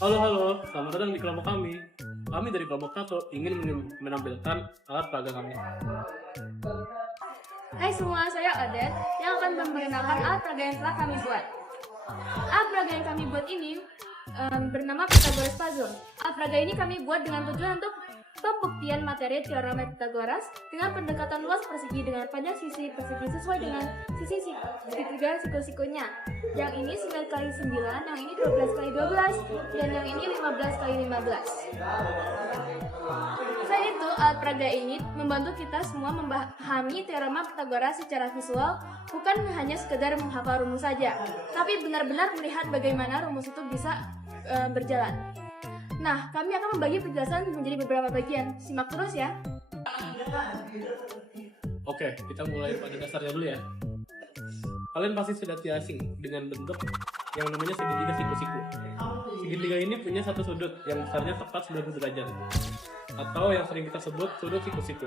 Halo, halo, selamat datang di kelompok kami. Kami dari kelompok 1 ingin menampilkan alat peraga kami. Hai semua, saya Odet yang akan memperkenalkan alat peraga yang telah kami buat. Alat peraga yang kami buat ini bernama Pythagoras Puzzle. Alat peraga ini kami buat dengan tujuan untuk pembuktian materi teorema Pythagoras dengan pendekatan luas persegi dengan panjang sisi persegi sesuai dengan sisi segitiga siku-sikunya. Yang ini 9 kali 9, yang ini 12 kali 12, dan yang ini 15 kali 15. Selain itu, alat peraga ini membantu kita semua memahami teorema Pythagoras secara visual, bukan hanya sekedar menghafal rumus saja, tapi benar-benar melihat bagaimana rumus itu bisa berjalan. Nah, kami akan membagi penjelasan menjadi beberapa bagian. Simak terus ya. Oke, kita mulai pada dasarnya dulu ya. Kalian pasti sudah tidak asing dengan bentuk yang namanya segitiga siku-siku. Segitiga ini punya satu sudut yang besarnya tepat 90 derajat, atau yang sering kita sebut sudut siku-siku.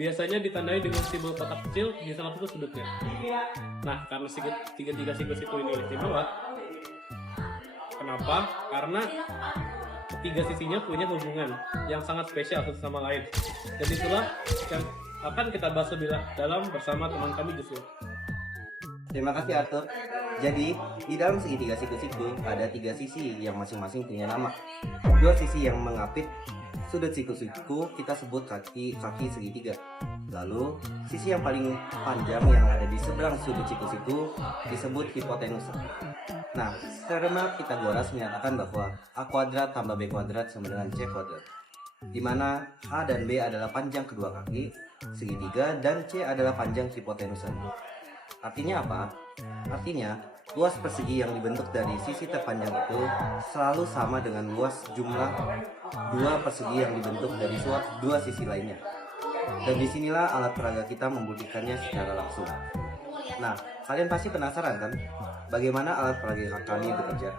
Biasanya ditandai dengan simbol kotak kecil di salah satu sudutnya. Nah, karena segitiga siku-siku ini istimewa, kenapa? Karena ketiga sisinya punya hubungan yang sangat spesial satu sama lain. Dan itulah yang akan kita bahas lebih dalam bersama teman kami Joshua. Terima kasih Arthur. Jadi, di dalam segitiga siku-siku ada 3 sisi yang masing-masing punya nama. 2 sisi yang mengapit sudut siku-siku kita sebut kaki segitiga. Lalu, sisi yang paling panjang yang ada di seberang sudut siku-siku disebut hipotenusa. Nah, teorema Pythagoras menyatakan bahwa A kuadrat tambah B kuadrat sama dengan C kuadrat, di mana A dan B adalah panjang kedua kaki segitiga dan C adalah panjang hipotenusa. Artinya apa? Artinya, luas persegi yang dibentuk dari sisi terpanjang itu selalu sama dengan luas jumlah 2 persegi yang dibentuk dari 2 sisi lainnya. Dan disinilah alat peraga kita membuktikannya secara langsung. Nah, kalian pasti penasaran kan? Bagaimana alat peraga kami bekerja?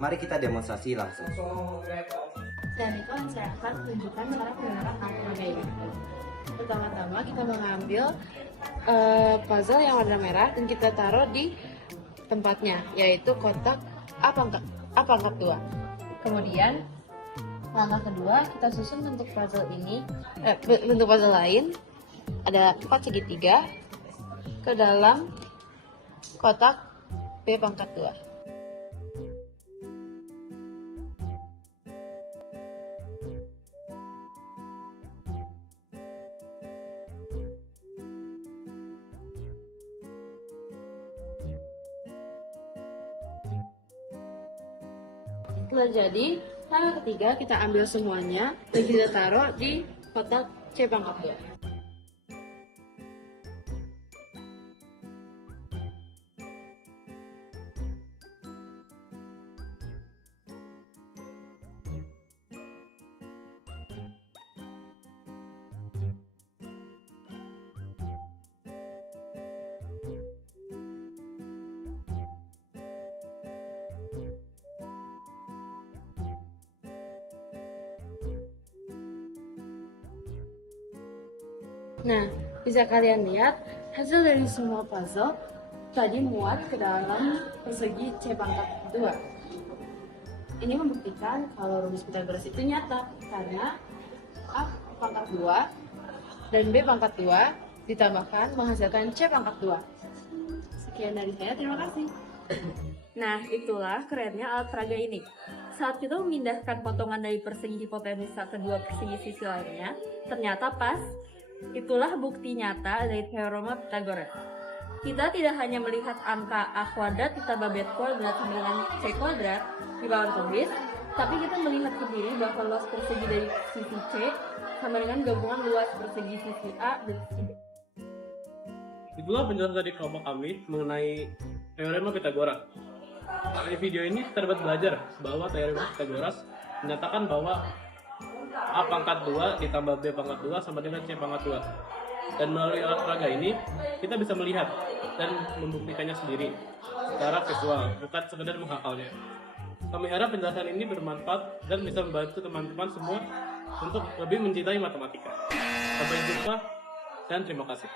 Mari kita demonstrasi langsung. Dan itu saya akan tunjukkan cara menggunakan alat peraga ini. Pertama-tama kita mengambil puzzle yang warna merah dan kita taruh di tempatnya, yaitu kotak A pangkat 2. Kemudian langkah kedua kita susun bentuk puzzle ini, bentuk puzzle lain ada 4 segitiga ke dalam kotak B pangkat 2. Setelah jadi, langkah ketiga kita ambil semuanya dan kita taruh di kotak C pangkat 2. Nah, bisa kalian lihat hasil dari semua puzzle tadi muat ke dalam persegi C pangkat 2. Ini membuktikan kalau rumus Pythagoras itu nyata karena A pangkat 2 dan B pangkat 2 ditambahkan menghasilkan C pangkat 2. Sekian dari saya, terima kasih. Nah, itulah kerennya alat peraga ini. Saat kita memindahkan potongan dari persegi hipotenusa ke dua persegi sisi lainnya, ternyata pas. Itulah bukti nyata dari teorema Pythagoras. Kita tidak hanya melihat angka A kuadrat ditambah B kuadrat sama dengan C kuadrat di papan tulis, tapi kita melihat sendiri bahwa luas persegi dari sisi C sama dengan gabungan luas persegi sisi A dan sisi B. Itulah penjelasan dari kelompok kami mengenai teorema Pythagoras. Di video ini kita dapat belajar bahwa teorema Pythagoras menyatakan bahwa A pangkat 2 ditambah B pangkat 2 sama dengan C pangkat 2. Dan melalui alat peraga ini, kita bisa melihat dan membuktikannya sendiri secara visual, bukan sekedar menghafalnya. Kami harap penjelasan ini bermanfaat dan bisa membantu teman-teman semua untuk lebih mencintai matematika. Sampai jumpa dan terima kasih.